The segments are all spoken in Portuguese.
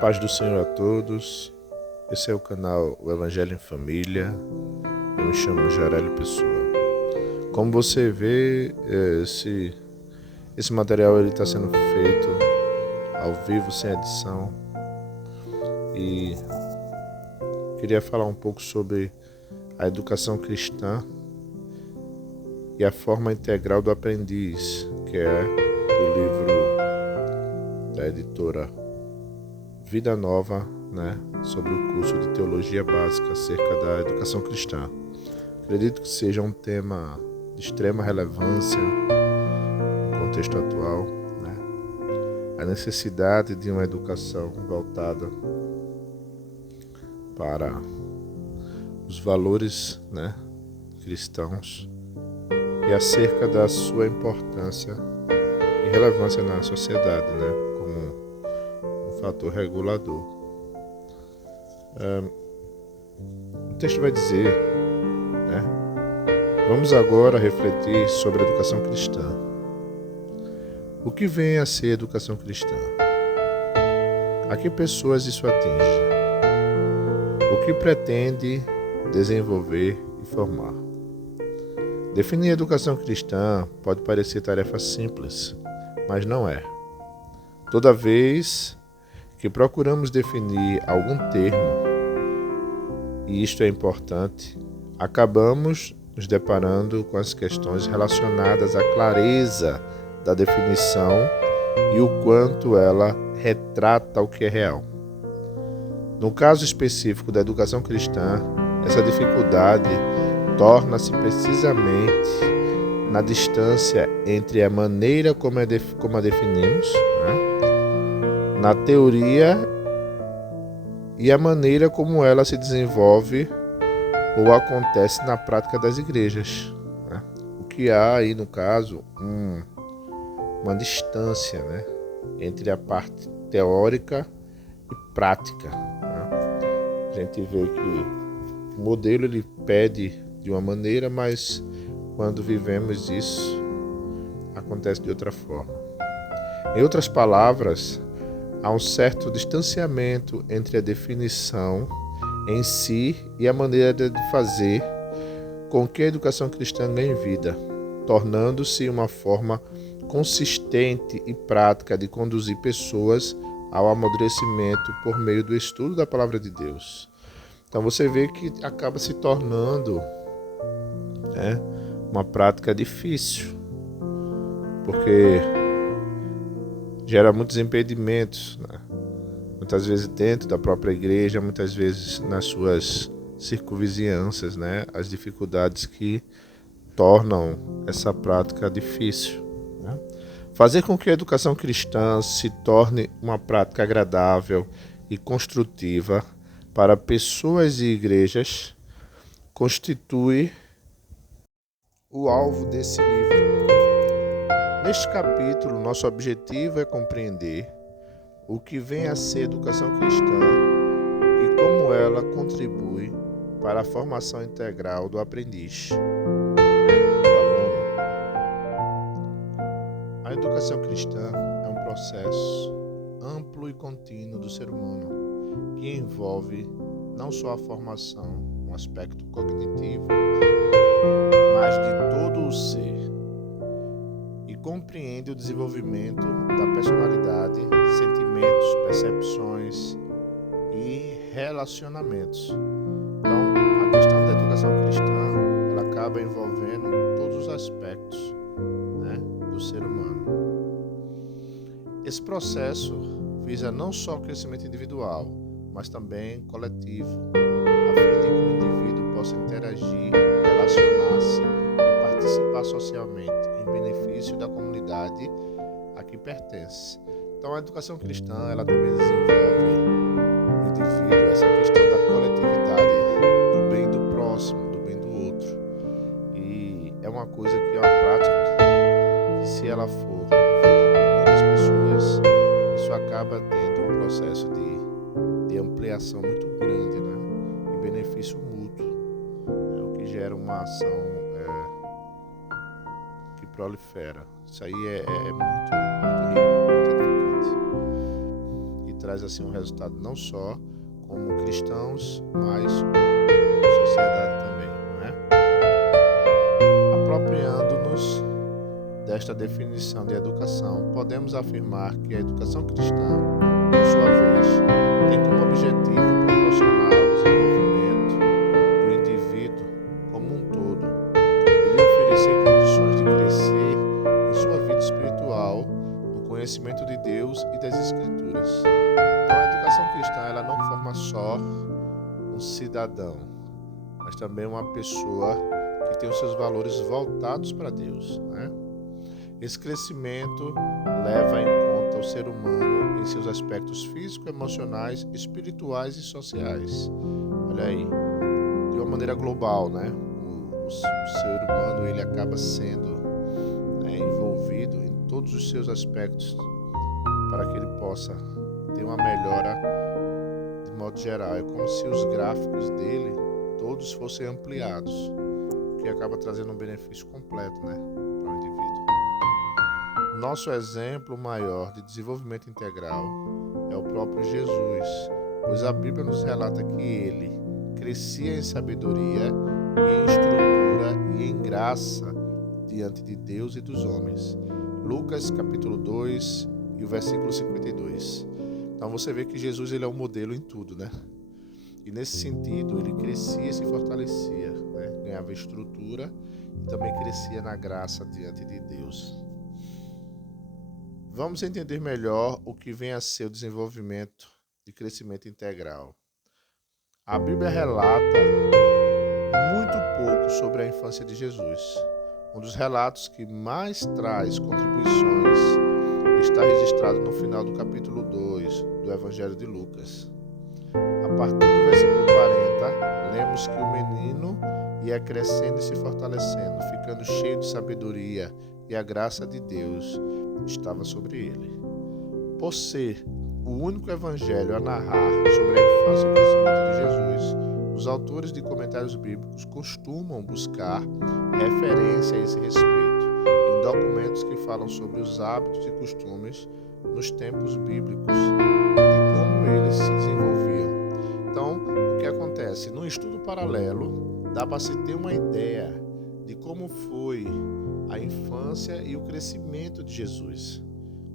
Paz do Senhor a todos. Esse é o canal O Evangelho em Família. Eu me chamo Jarélio Pessoa. Como você vê, esse material está sendo feito ao vivo, sem edição. E queria falar um pouco sobre a educação cristã e a forma integral do aprendiz, que é do livro da editora Vida Nova, sobre o curso de Teologia Básica acerca da educação cristã. Acredito que seja um tema de extrema relevância no contexto atual, a necessidade de uma educação voltada para os valores cristãos e acerca da sua importância e relevância na sociedade, como um fator regulador. O texto vai dizer, vamos agora refletir sobre a educação cristã. O que vem a ser educação cristã? A que pessoas isso atinge? O que pretende desenvolver e formar? Definir a educação cristã pode parecer tarefa simples, mas não é. Toda vez que procuramos definir algum termo, e isto é importante, acabamos nos deparando com as questões relacionadas à clareza da definição e o quanto ela retrata o que é real. No caso específico da educação cristã, essa dificuldade torna-se precisamente na distância entre a maneira como a definimos, na teoria, e a maneira como ela se desenvolve ou acontece na prática das igrejas. O que há aí, no caso, uma distância entre a parte teórica e prática. A gente vê que o modelo ele pede de uma maneira, mas quando vivemos isso, acontece de outra forma. Em outras palavras, há um certo distanciamento entre a definição em si e a maneira de fazer com que a educação cristã ganhe vida, tornando-se uma forma consistente e prática de conduzir pessoas ao amadurecimento por meio do estudo da Palavra de Deus. Então você vê que acaba se tornando uma prática difícil, porque gera muitos impedimentos, muitas vezes dentro da própria igreja, muitas vezes nas suas circunvizinhanças, as dificuldades que tornam essa prática difícil. Fazer com que a educação cristã se torne uma prática agradável e construtiva para pessoas e igrejas constitui o alvo desse livro. Neste capítulo, nosso objetivo é compreender o que vem a ser educação cristã e como ela contribui para a formação integral do aprendiz, do aluno. A educação cristã é um processo amplo e contínuo do ser humano que envolve não só a formação, um aspecto cognitivo, mas de todo o ser, e compreende o desenvolvimento da personalidade, sentimentos, percepções e relacionamentos. Então, a questão da educação cristã, ela acaba envolvendo todos os aspectos do ser humano. Esse processo visa não só o crescimento individual, mas também coletivo, a fim de que o indivíduo possa interagir, relacionar-se e participar socialmente em benefício da comunidade a que pertence. Então a educação cristã ela também desenvolve no indivíduo essa questão da coletividade, do bem do próximo, do bem do outro. E é uma coisa que é uma prática que, se ela for feita por muitas pessoas, isso acaba tendo um processo de ampliação muito grande, e benefício mútuo, o que gera uma ação que prolifera. Isso aí é muito, muito rico, muito edificante. traz assim um resultado não só como cristãos, mas sociedade também, não é? Apropriando-nos desta definição de educação, podemos afirmar que a educação cristã, por sua vez, tem como objetivo proporcionar o desenvolvimento do indivíduo como um todo e lhe oferecer condições de crescer em sua vida espiritual, no conhecimento de Deus e das Escrituras. Então, a educação cristã ela não forma só um cidadão, mas também uma pessoa que tem os seus valores voltados para Deus, né? Esse crescimento leva em conta o ser humano em seus aspectos físicos, emocionais, espirituais e sociais. Olha aí, de uma maneira global, né? O ser humano ele acaba sendo, né, envolvido em todos os seus aspectos para que ele possa ter uma melhora de modo geral. É como se os gráficos dele todos fossem ampliados, o que acaba trazendo um benefício completo, né, para o indivíduo. Nosso exemplo maior de desenvolvimento integral é o próprio Jesus, pois a Bíblia nos relata que ele crescia em sabedoria e em estrutura e em graça diante de Deus e dos homens. Lucas capítulo 2 e o versículo 52. Então você vê que Jesus ele é um modelo em tudo, né? E nesse sentido ele crescia e se fortalecia, né? Ganhava estrutura e também crescia na graça diante de Deus. Vamos entender melhor o que vem a ser o desenvolvimento de crescimento integral. A Bíblia relata muito pouco sobre a infância de Jesus. Um dos relatos que mais traz contribuições está registrado no final do capítulo 2 do Evangelho de Lucas. A partir do versículo 40, lemos que o menino ia crescendo e se fortalecendo, ficando cheio de sabedoria, e a graça de Deus estava sobre ele. Por ser o único evangelho a narrar sobre a infância e o crescimento de Jesus, os autores de comentários bíblicos costumam buscar referência a esse respeito em documentos que falam sobre os hábitos e costumes nos tempos bíblicos e de como eles se desenvolviam. Então, o que acontece? No estudo paralelo, dá para se ter uma ideia de como foi a infância e o crescimento de Jesus.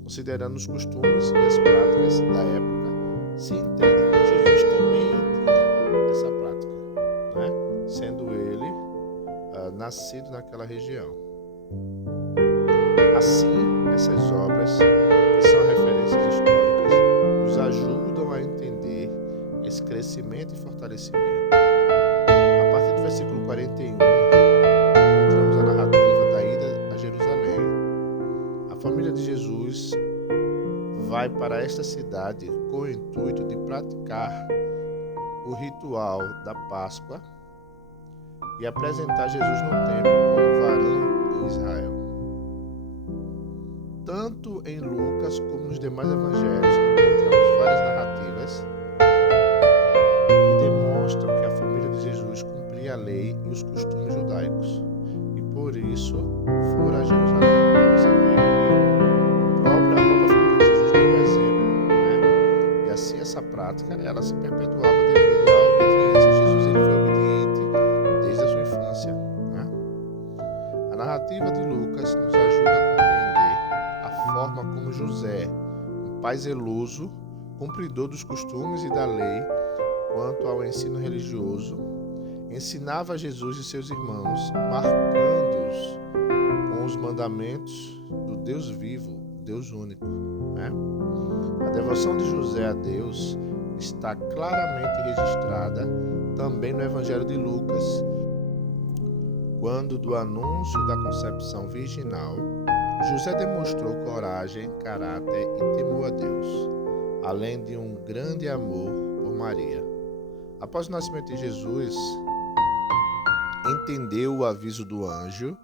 Considerando os costumes e as práticas da época, se entende que Jesus também tinha essa prática, né? Sendo ele nascido naquela região. Assim, essas obras, que são referências históricas, nos ajudam a entender esse crescimento e fortalecimento. A partir do versículo 41, encontramos a narrativa da ida a Jerusalém. A família de Jesus vai para esta cidade com o intuito de praticar o ritual da Páscoa e apresentar Jesus no templo como varão em Israel. Tanto em Lucas como nos demais evangelhos encontramos várias narrativas que demonstram que a família de Jesus cumpria a lei e os costumes judaicos e por isso foram a Jerusalém. Então você vê que a própria família de Jesus deu um exemplo, né? E assim essa prática ela se perpetuava devido à obediência. Jesus ele foi obediente desde a sua infância, né? A narrativa de Lucas nos ajuda a compreender a forma como José, um pai zeloso, cumpridor dos costumes e da lei quanto ao ensino religioso, ensinava Jesus e seus irmãos, marcando-os com os mandamentos do Deus vivo, Deus único, né? A devoção de José a Deus está claramente registrada também no Evangelho de Lucas, quando do anúncio da concepção virginal, José demonstrou coragem, caráter e temor a Deus, além de um grande amor por Maria. Após o nascimento de Jesus, entendeu o aviso do anjo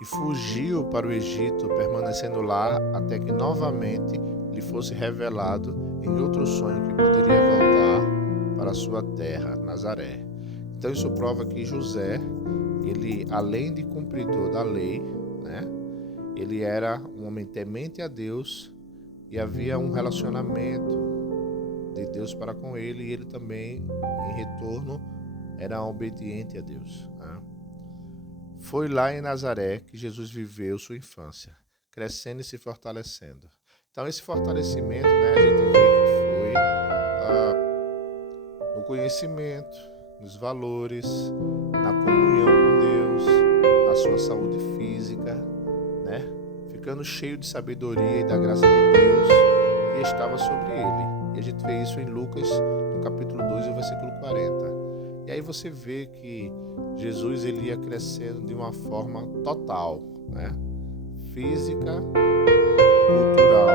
e fugiu para o Egito, permanecendo lá até que novamente lhe fosse revelado em outro sonho que poderia voltar para sua terra, Nazaré. Então isso prova que José, ele além de cumpridor da lei, né, ele era um homem temente a Deus e havia um relacionamento Deus para com ele, e ele também, em retorno, era obediente a Deus, né? Foi lá em Nazaré que Jesus viveu sua infância, crescendo e se fortalecendo. Então, esse fortalecimento, né, a gente vê que foi no conhecimento, nos valores, na comunhão com Deus, na sua saúde física, né, ficando cheio de sabedoria e da graça de Deus que estava sobre ele. E a gente vê isso em Lucas, no capítulo 2, versículo 40. E aí você vê que Jesus ele ia crescendo de uma forma total, né? Física, cultural,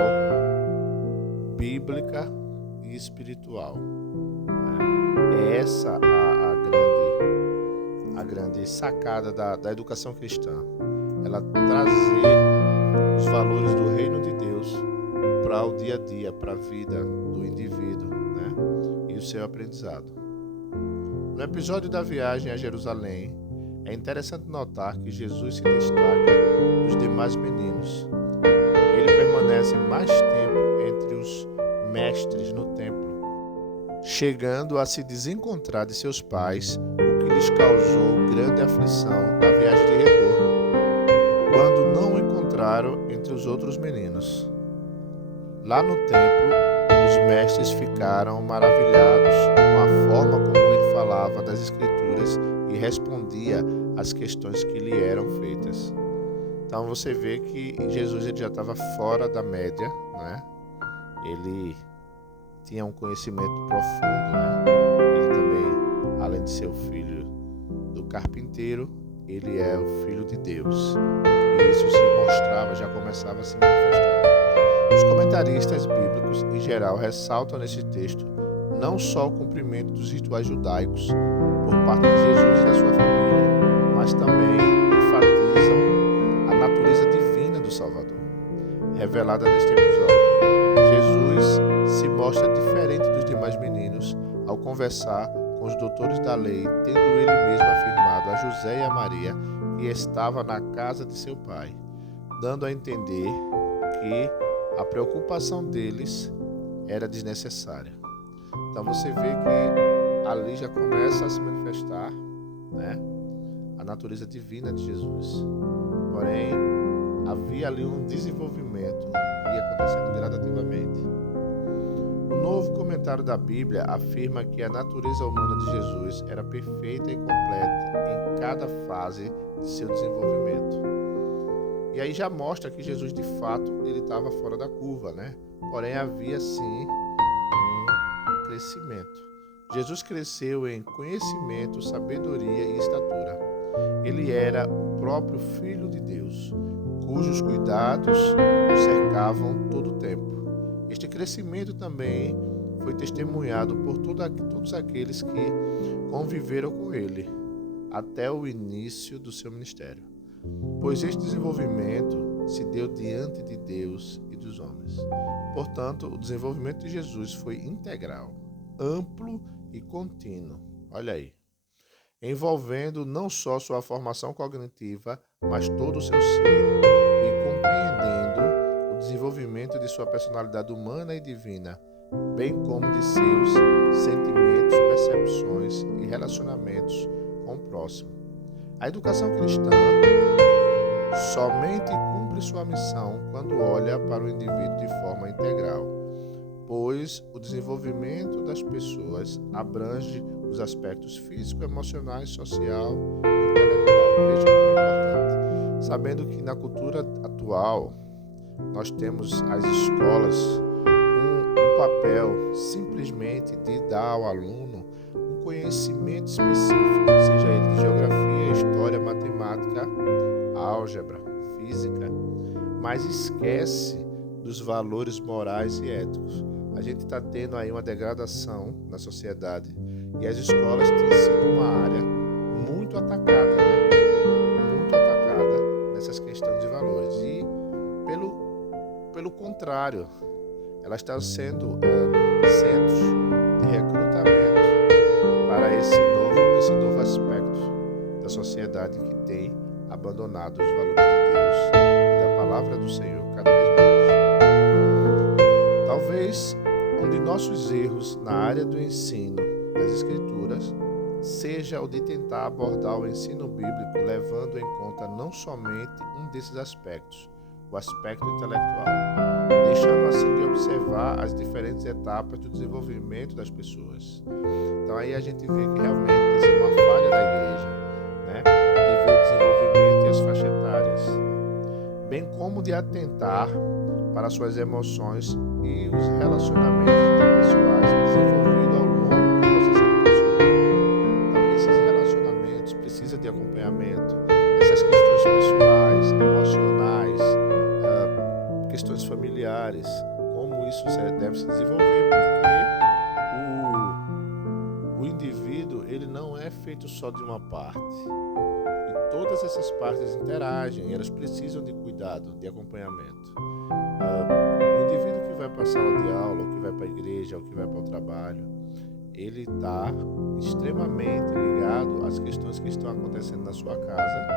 bíblica e espiritual, né? É essa a grande sacada da educação cristã. Ela trazer os valores do reino de Deus para o dia a dia, para a vida do indivíduo, né? E o seu aprendizado. No episódio da viagem a Jerusalém, é interessante notar que Jesus se destaca dos demais meninos. Ele permanece mais tempo entre os mestres no templo, chegando a se desencontrar de seus pais, o que lhes causou grande aflição na viagem de retorno, quando não o encontraram entre os outros meninos. Lá no templo, os mestres ficaram maravilhados com a forma como ele falava das Escrituras e respondia às questões que lhe eram feitas. Então você vê que Jesus ele já estava fora da média, né? Ele tinha um conhecimento profundo, né? Ele também, além de ser o filho do carpinteiro, ele é o filho de Deus. E isso se mostrava, já começava a se manifestar. Os comentaristas bíblicos, em geral, ressaltam nesse texto não só o cumprimento dos rituais judaicos por parte de Jesus e da sua família, mas também enfatizam a natureza divina do Salvador, revelada neste episódio. Jesus se mostra diferente dos demais meninos ao conversar com os doutores da lei, tendo ele mesmo afirmado a José e a Maria que estava na casa de seu pai, dando a entender que a preocupação deles era desnecessária. Então você vê que ali já começa a se manifestar, né, a natureza divina de Jesus. Porém, havia ali um desenvolvimento que ia acontecendo gradativamente. O novo comentário da Bíblia afirma que a natureza humana de Jesus era perfeita e completa em cada fase de seu desenvolvimento. E aí já mostra que Jesus, de fato, ele estava fora da curva, né? Porém, havia sim um crescimento. Jesus cresceu em conhecimento, sabedoria e estatura. Ele era o próprio Filho de Deus, cujos cuidados o cercavam todo o tempo. Este crescimento também foi testemunhado por todos aqueles que conviveram com ele até o início do seu ministério, pois este desenvolvimento se deu diante de Deus e dos homens. Portanto, o desenvolvimento de Jesus foi integral, amplo e contínuo. Olha aí. Envolvendo não só sua formação cognitiva, mas todo o seu ser, e compreendendo o desenvolvimento de sua personalidade humana e divina, bem como de seus sentimentos, percepções e relacionamentos com o próximo. A educação cristã somente cumpre sua missão quando olha para o indivíduo de forma integral, pois o desenvolvimento das pessoas abrange os aspectos físico, emocional, social e intelectual. Veja como é importante. Sabendo que na cultura atual nós temos as escolas com o papel simplesmente de dar ao aluno um conhecimento específico, seja ele de geografia, história, matemática, álgebra, física, mas esquece dos valores morais e éticos. A gente está tendo aí uma degradação na sociedade e as escolas têm sido uma área muito atacada, né? Muito atacada nessas questões de valores. E pelo contrário, elas estão sendo centros de recrutamento para esse novo aspecto da sociedade que tem abandonado os valores de Deus e da palavra do Senhor cada vez mais. Talvez Um de nossos erros na área do ensino das Escrituras seja o de tentar abordar o ensino bíblico levando em conta não somente um desses aspectos, o aspecto intelectual, deixando assim de observar as diferentes etapas do desenvolvimento das pessoas. Então aí a gente vê que realmente tem uma falha da igreja, né? De ver o desenvolvimento e as faixas etárias, bem como de atentar para suas emoções e os relacionamentos interpessoais desenvolvidos ao longo do processo educacional. Então, esses relacionamentos precisam de acompanhamento, essas questões pessoais, emocionais, questões familiares, como isso deve se desenvolver, porque o indivíduo ele não é feito só de uma parte. E todas essas partes interagem, elas precisam de cuidado, de acompanhamento. O indivíduo que vai para a sala de aula, ou que vai para a igreja, ou que vai para o trabalho, ele está extremamente ligado às questões que estão acontecendo na sua casa,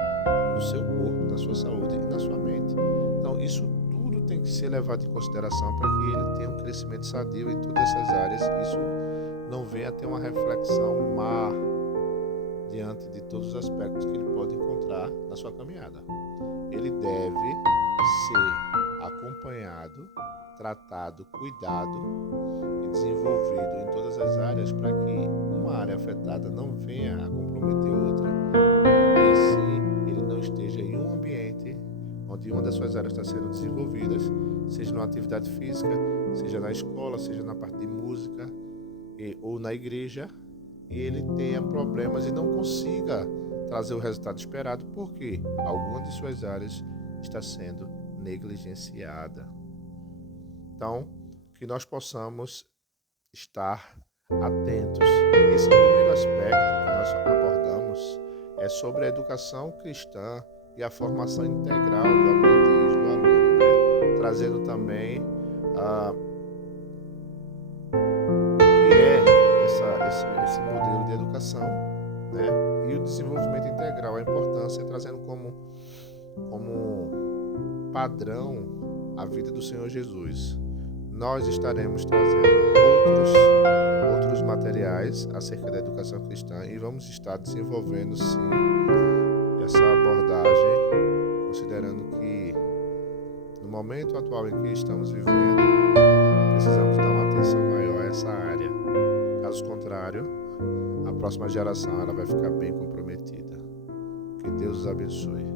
no seu corpo, na sua saúde e na sua mente. Então, isso tudo tem que ser levado em consideração para que ele tenha um crescimento sadio em todas essas áreas. Isso não venha a ter uma reflexão má diante de todos os aspectos que ele pode encontrar na sua caminhada. Ele deve ser acompanhado, tratado, cuidado e desenvolvido em todas as áreas para que uma área afetada não venha a comprometer outra e assim ele não esteja em um ambiente onde uma das suas áreas está sendo desenvolvida, seja numa atividade física, seja na escola, seja na parte de música ou na igreja, e ele tenha problemas e não consiga trazer o resultado esperado porque alguma de suas áreas está sendo negligenciada. Então, que nós possamos estar atentos. Esse primeiro aspecto que nós abordamos é sobre a educação cristã e a formação integral do aprendiz, do aluno, né? Trazendo também esse modelo de educação, né? E o desenvolvimento integral, a importância, trazendo como padrão a vida do Senhor Jesus. Nós estaremos trazendo outros materiais acerca da educação cristã e vamos estar desenvolvendo sim essa abordagem, considerando que no momento atual em que estamos vivendo, precisamos dar uma atenção maior a essa área. Caso contrário, a próxima geração ela vai ficar bem comprometida. Que Deus os abençoe.